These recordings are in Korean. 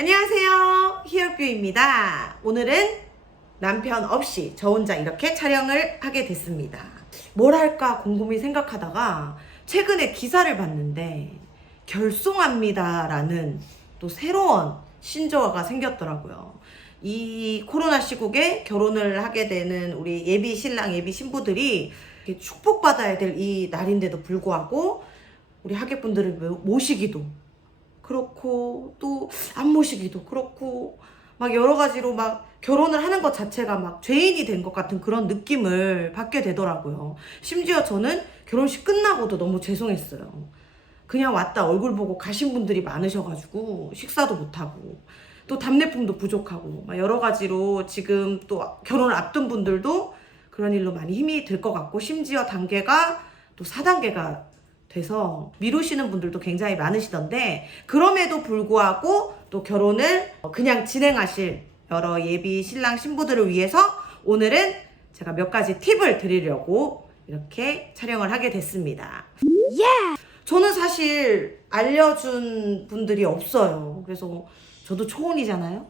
안녕하세요, 희열뷰입니다. 오늘은 남편 없이 저 혼자 이렇게 촬영을 하게 됐습니다. 뭘 할까 곰곰이 생각하다가 최근에 기사를 봤는데 결송합니다 라는 또 새로운 신조어가 생겼더라고요. 이 코로나 시국에 결혼을 하게 되는 우리 예비 신랑 예비 신부들이 축복받아야 될 이 날인데도 불구하고 우리 하객분들을 모시기도 그렇고 또 안 모시기도 그렇고 막 여러 가지로 막 결혼을 하는 것 자체가 막 죄인이 된 것 같은 그런 느낌을 받게 되더라고요. 심지어 저는 결혼식 끝나고도 너무 죄송했어요. 그냥 왔다 얼굴 보고 가신 분들이 많으셔가지고 식사도 못하고 또 답례품도 부족하고 막 여러 가지로 지금 또 결혼을 앞둔 분들도 그런 일로 많이 힘이 들 것 같고 심지어 단계가 또 4단계가 돼서 미루시는 분들도 굉장히 많으시던데 그럼에도 불구하고 또 결혼을 그냥 진행하실 여러 예비 신랑 신부들을 위해서 오늘은 제가 몇 가지 팁을 드리려고 이렇게 촬영을 하게 됐습니다. 저는 사실 알려준 분들이 없어요. 그래서 저도 초혼이잖아요.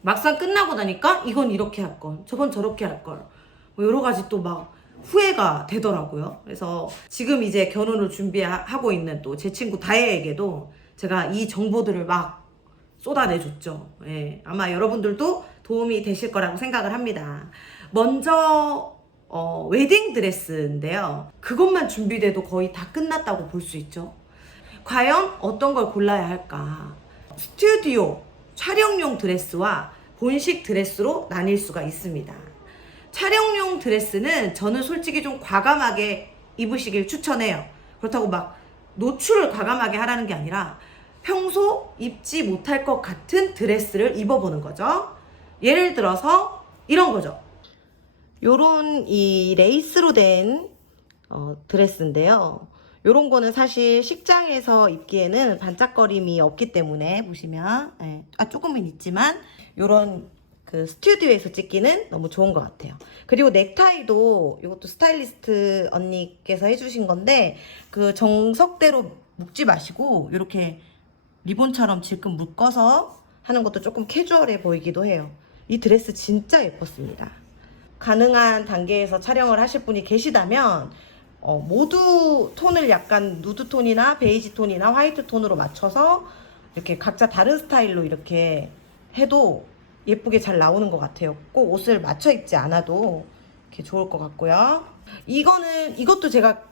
막상 끝나고 나니까 이건 이렇게 할 걸, 저건 저렇게 할 걸, 뭐 여러 가지 또 막 후회가 되더라고요. 그래서 지금 이제 결혼을 준비하고 있는 또 제 친구 다혜에게도 제가 이 정보들을 막 쏟아내줬죠. 예, 아마 여러분들도 도움이 되실 거라고 생각을 합니다. 먼저 웨딩 드레스인데요. 그것만 준비돼도 거의 다 끝났다고 볼 수 있죠. 과연 어떤 걸 골라야 할까? 스튜디오 촬영용 드레스와 본식 드레스로 나뉠 수가 있습니다. 촬영용 드레스는 저는 솔직히 좀 과감하게 입으시길 추천해요. 그렇다고 막 노출을 과감하게 하라는 게 아니라 평소 입지 못할 것 같은 드레스를 입어보는 거죠. 예를 들어서 이런 거죠. 요런 이 레이스로 된 드레스인데요. 요런 거는 사실 식장에서 입기에는 반짝거림이 없기 때문에 보시면 조금은 있지만 요런 그 스튜디오에서 찍기는 너무 좋은 것 같아요. 그리고 넥타이도 이것도 스타일리스트 언니께서 해주신 건데 그 정석대로 묶지 마시고 이렇게 리본처럼 질끈 묶어서 하는 것도 조금 캐주얼해 보이기도 해요. 이 드레스 진짜 예뻤습니다. 가능한 단계에서 촬영을 하실 분이 계시다면 모두 톤을 약간 누드 톤이나 베이지 톤이나 화이트 톤으로 맞춰서 이렇게 각자 다른 스타일로 이렇게 해도 예쁘게 잘 나오는 것 같아요. 꼭 옷을 맞춰 입지 않아도 이렇게 좋을 것 같고요. 이것도 제가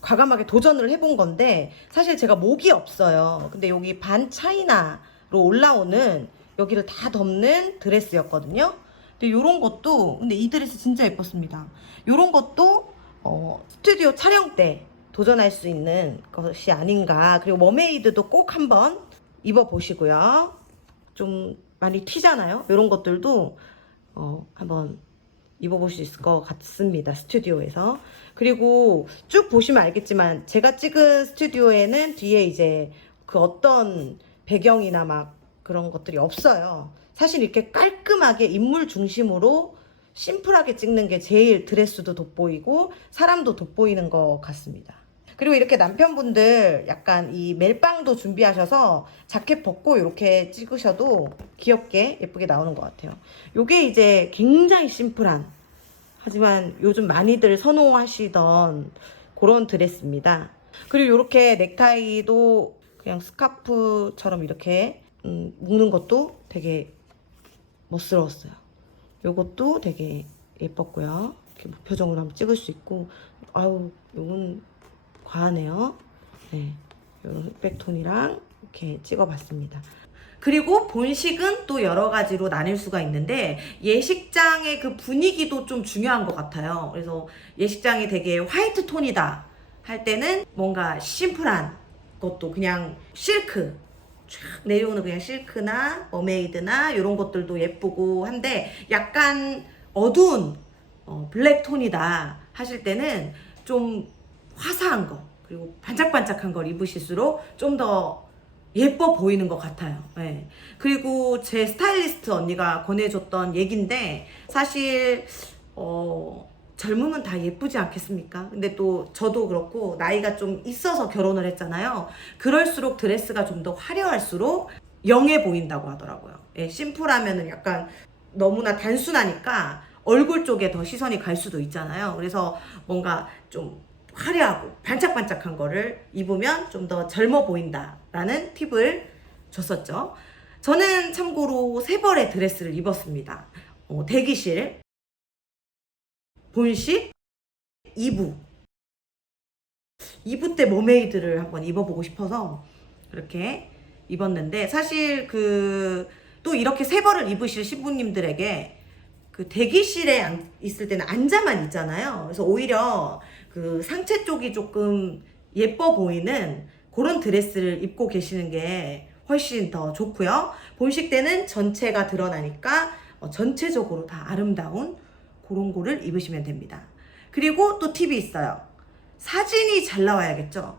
과감하게 도전을 해본 건데 사실 제가 목이 없어요. 근데 여기 반 차이나로 올라오는 여기를 다 덮는 드레스였거든요. 근데 요런 것도 근데 이 드레스 진짜 예뻤습니다. 요런 것도 스튜디오 촬영 때 도전할 수 있는 것이 아닌가. 그리고 머메이드도 꼭 한번 입어보시고요. 좀 많이 튀잖아요. 이런 것들도 한번 입어볼 수 있을 것 같습니다. 스튜디오에서. 그리고 쭉 보시면 알겠지만 제가 찍은 스튜디오에는 뒤에 이제 그 어떤 배경이나 막 그런 것들이 없어요. 사실 이렇게 깔끔하게 인물 중심으로 심플하게 찍는 게 제일 드레스도 돋보이고 사람도 돋보이는 것 같습니다. 그리고 이렇게 남편분들 약간 이 멜빵도 준비하셔서 자켓 벗고 이렇게 찍으셔도 귀엽게 예쁘게 나오는 것 같아요. 요게 이제 굉장히 심플한 하지만 요즘 많이들 선호하시던 그런 드레스입니다. 그리고 이렇게 넥타이도 그냥 스카프처럼 이렇게 묶는 것도 되게 멋스러웠어요. 요것도 되게 예뻤고요. 이렇게 무표정으로 한번 찍을 수 있고 아유 요건 과하네요. 네, 이런 흑백톤이랑 이렇게 찍어봤습니다. 그리고 본식은 또 여러 가지로 나뉠 수가 있는데 예식장의 그 분위기도 좀 중요한 것 같아요. 그래서 예식장이 되게 화이트 톤이다 할 때는 뭔가 심플한 것도 그냥 실크 쫙 내려오는 그냥 실크나 머메이드나 이런 것들도 예쁘고 한데 약간 어두운 블랙 톤이다 하실 때는 좀 화사한 거 그리고 반짝반짝한 걸 입으실수록 좀 더 예뻐 보이는 것 같아요. 네. 그리고 제 스타일리스트 언니가 권해줬던 얘긴데 사실 젊으면 다 예쁘지 않겠습니까? 근데 또 저도 그렇고 나이가 좀 있어서 결혼을 했잖아요. 그럴수록 드레스가 좀 더 화려할수록 영해 보인다고 하더라고요. 예, 심플하면은 약간 너무나 단순하니까 얼굴 쪽에 더 시선이 갈 수도 있잖아요. 그래서 뭔가 좀 화려하고 반짝반짝한 거를 입으면 좀 더 젊어 보인다라는 팁을 줬었죠. 저는 참고로 3벌의 드레스를 입었습니다. 대기실, 본식, 2부. 2부 때 머메이드를 한번 입어보고 싶어서 그렇게 입었는데, 사실 또 이렇게 3벌을 입으실 신부님들에게 그 대기실에 있을 때는 앉아만 있잖아요. 그래서 오히려 그 상체 쪽이 조금 예뻐 보이는 그런 드레스를 입고 계시는 게 훨씬 더 좋고요. 본식 때는 전체가 드러나니까 전체적으로 다 아름다운 그런 거를 입으시면 됩니다. 그리고 또 팁이 있어요. 사진이 잘 나와야겠죠.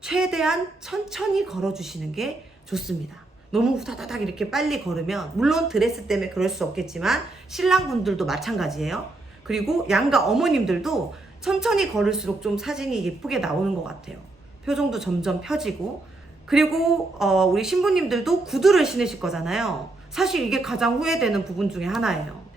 최대한 천천히 걸어주시는 게 좋습니다. 너무 후다다닥 이렇게 빨리 걸으면, 물론 드레스 때문에 그럴 수 없겠지만 신랑분들도 마찬가지예요. 그리고 양가 어머님들도 천천히 걸을수록 좀 사진이 예쁘게 나오는 것 같아요. 표정도 점점 펴지고. 그리고 우리 신부님들도 구두를 신으실 거잖아요. 사실 이게 가장 후회되는 부분 중에 하나예요.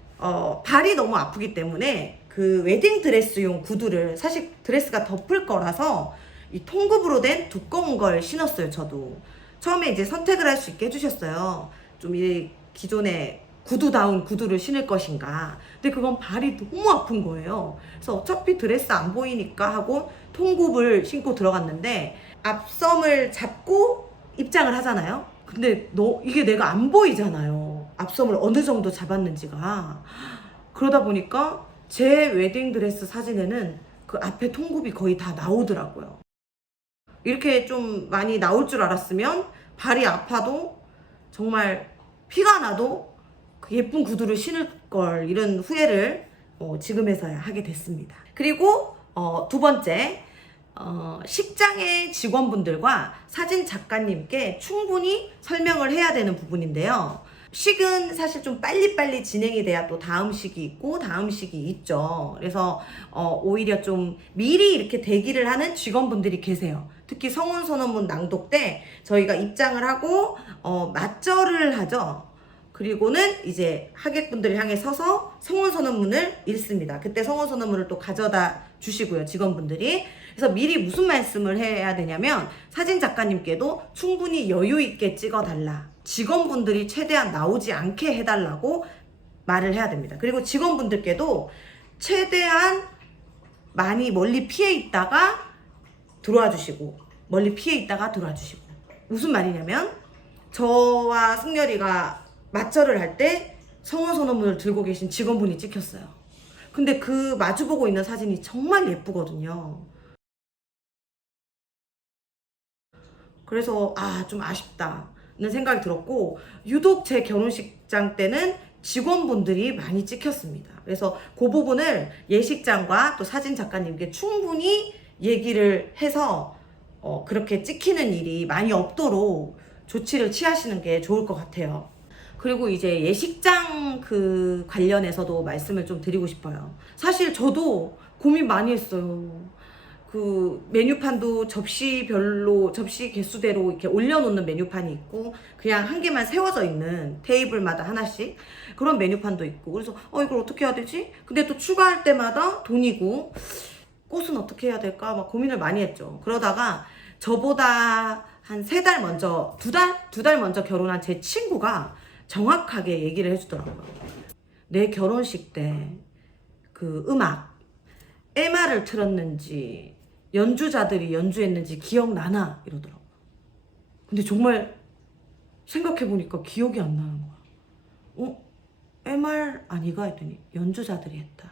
발이 너무 아프기 때문에 그 웨딩 드레스용 구두를, 사실 드레스가 덮을 거라서 이 통굽으로 된 두꺼운 걸 신었어요. 저도 처음에 이제 선택을 할 수 있게 해주셨어요. 좀 이 기존의 구두다운 구두를 신을 것인가. 근데 그건 발이 너무 아픈 거예요. 그래서 어차피 드레스 안 보이니까 하고 통굽을 신고 들어갔는데, 앞섬을 잡고 입장을 하잖아요. 근데 이게 내가 안 보이잖아요. 앞섬을 어느 정도 잡았는지가. 그러다 보니까 제 웨딩 드레스 사진에는 그 앞에 통굽이 거의 다 나오더라고요. 이렇게 좀 많이 나올 줄 알았으면 발이 아파도 정말 피가 나도 그 예쁜 구두를 신을 걸, 이런 후회를 지금에서야 하게 됐습니다. 그리고 2번째, 식장의 직원분들과 사진 작가님께 충분히 설명을 해야 되는 부분인데요. 식은 사실 좀 빨리빨리 진행이 돼야 또 다음 식이 있고 다음 식이 있죠. 그래서 오히려 좀 미리 이렇게 대기를 하는 직원분들이 계세요. 특히 성혼선언문 낭독 때 저희가 입장을 하고 맞절을 하죠. 그리고는 이제 하객분들을 향해 서서 성혼선언문을 읽습니다. 그때 성혼선언문을 또 가져다 주시고요, 직원분들이. 그래서 미리 무슨 말씀을 해야 되냐면, 사진 작가님께도 충분히 여유 있게 찍어달라, 직원분들이 최대한 나오지 않게 해달라고 말을 해야 됩니다. 그리고 직원분들께도 최대한 많이 멀리 피해 있다가 들어와 주시고, 멀리 피해 있다가 들어와 주시고. 무슨 말이냐면, 저와 승열이가 맞절을 할 때 성혼선언문을 들고 계신 직원분이 찍혔어요. 근데 그 마주보고 있는 사진이 정말 예쁘거든요. 그래서 좀 아쉽다는 생각이 들었고, 유독 제 결혼식장 때는 직원분들이 많이 찍혔습니다. 그래서 그 부분을 예식장과 또 사진 작가님께 충분히 얘기를 해서 그렇게 찍히는 일이 많이 없도록 조치를 취하시는 게 좋을 것 같아요. 그리고 이제 예식장 그 관련해서도 말씀을 좀 드리고 싶어요. 사실 저도 고민 많이 했어요. 그 메뉴판도 접시별로, 접시 개수대로 이렇게 올려놓는 메뉴판이 있고, 그냥 한 개만 세워져 있는 테이블마다 하나씩 그런 메뉴판도 있고. 그래서 이걸 어떻게 해야 되지? 근데 또 추가할 때마다 돈이고, 꽃은 어떻게 해야 될까 막 고민을 많이 했죠. 그러다가 저보다 한 3달 먼저, 2달 먼저 결혼한 제 친구가 정확하게 얘기를 해주더라고요. 내 결혼식 때 그 음악 MR을 틀었는지 연주자들이 연주했는지 기억나나? 이러더라고요. 근데 정말 생각해보니까 기억이 안 나는 거야. MR 아니가? 했더니 연주자들이 했다.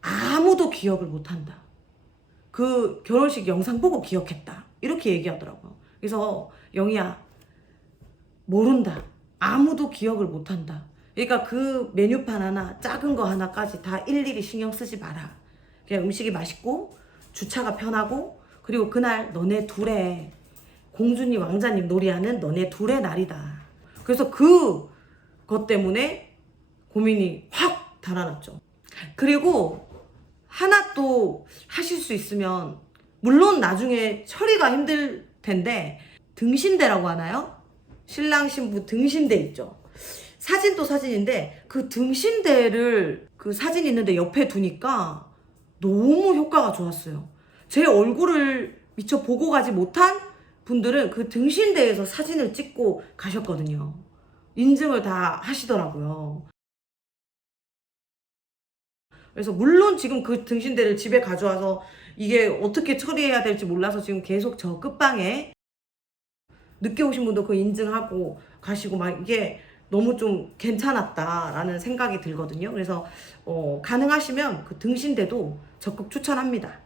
아무도 기억을 못한다. 그 결혼식 영상 보고 기억했다. 이렇게 얘기하더라고요. 그래서 영희야, 모른다. 아무도 기억을 못한다. 그러니까 그 메뉴판 하나, 작은 거 하나까지 다 일일이 신경 쓰지 마라. 그냥 음식이 맛있고 주차가 편하고, 그리고 그날 너네 둘의 공주님 왕자님 놀이하는 너네 둘의 날이다. 그래서 그것 때문에 고민이 확 달아났죠. 그리고 하나 또 하실 수 있으면, 물론 나중에 처리가 힘들 텐데 등신대라고 하나요? 신랑 신부 등신대 있죠. 사진도 사진인데 그 등신대를 그 사진 있는데 옆에 두니까 너무 효과가 좋았어요. 제 얼굴을 미처 보고 가지 못한 분들은 그 등신대에서 사진을 찍고 가셨거든요. 인증을 다 하시더라고요. 그래서 물론 지금 그 등신대를 집에 가져와서 이게 어떻게 처리해야 될지 몰라서 지금 계속 저 끝방에 늦게 오신 분도 그 인증하고 가시고 막 이게 너무 좀 괜찮았다라는 생각이 들거든요. 그래서 가능하시면 그 등신대도 적극 추천합니다.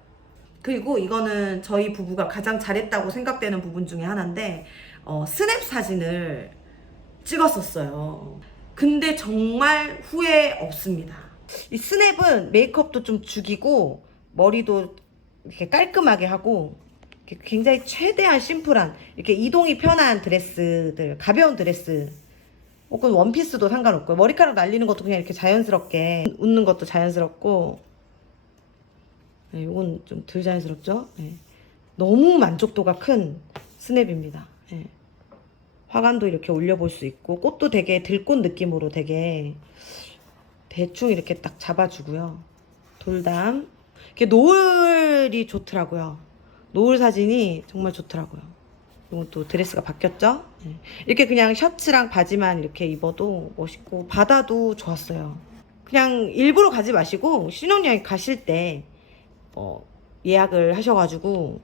그리고 이거는 저희 부부가 가장 잘했다고 생각되는 부분 중에 하나인데 스냅 사진을 찍었었어요. 근데 정말 후회 없습니다. 이 스냅은 메이크업도 좀 죽이고 머리도 이렇게 깔끔하게 하고 이렇게 굉장히 최대한 심플한 이렇게 이동이 편한 드레스들, 가벼운 드레스 혹은 원피스도 상관없고요. 머리카락 날리는 것도 그냥 이렇게 자연스럽게 웃는 것도 자연스럽고 네, 이건 좀 덜 자연스럽죠. 네. 너무 만족도가 큰 스냅입니다. 네. 화관도 이렇게 올려볼 수 있고 꽃도 되게 들꽃 느낌으로 되게 대충 이렇게 딱 잡아주고요. 돌담 이렇게 노을이 좋더라고요. 노을 사진이 정말 좋더라고요. 이건 또 드레스가 바뀌었죠. 네. 이렇게 그냥 셔츠랑 바지만 이렇게 입어도 멋있고 바다도 좋았어요. 그냥 일부러 가지 마시고 신혼여행 가실 때 예약을 하셔가지고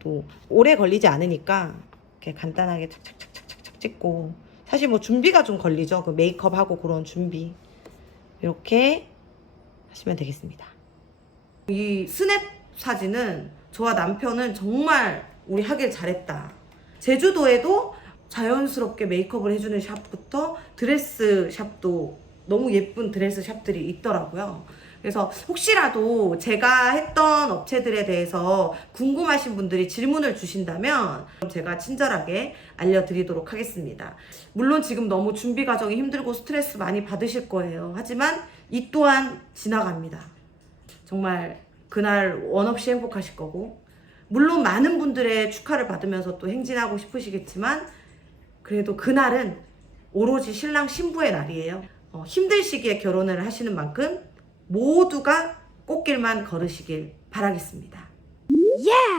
또 오래 걸리지 않으니까 이렇게 간단하게 착착착착착 찍고 사실 뭐 준비가 좀 걸리죠. 그 메이크업하고 그런 준비 이렇게 하시면 되겠습니다. 이 스냅 사진은 저와 남편은 정말 우리 하길 잘했다. 제주도에도 자연스럽게 메이크업을 해주는 샵부터 드레스 샵도 너무 예쁜 드레스 샵들이 있더라고요. 그래서 혹시라도 제가 했던 업체들에 대해서 궁금하신 분들이 질문을 주신다면 제가 친절하게 알려드리도록 하겠습니다. 물론 지금 너무 준비 과정이 힘들고 스트레스 많이 받으실 거예요. 하지만 이 또한 지나갑니다. 정말 그날 원 없이 행복하실 거고 물론 많은 분들의 축하를 받으면서 또 행진하고 싶으시겠지만 그래도 그날은 오로지 신랑 신부의 날이에요. 힘든 시기에 결혼을 하시는 만큼 모두가 꽃길만 걸으시길 바라겠습니다.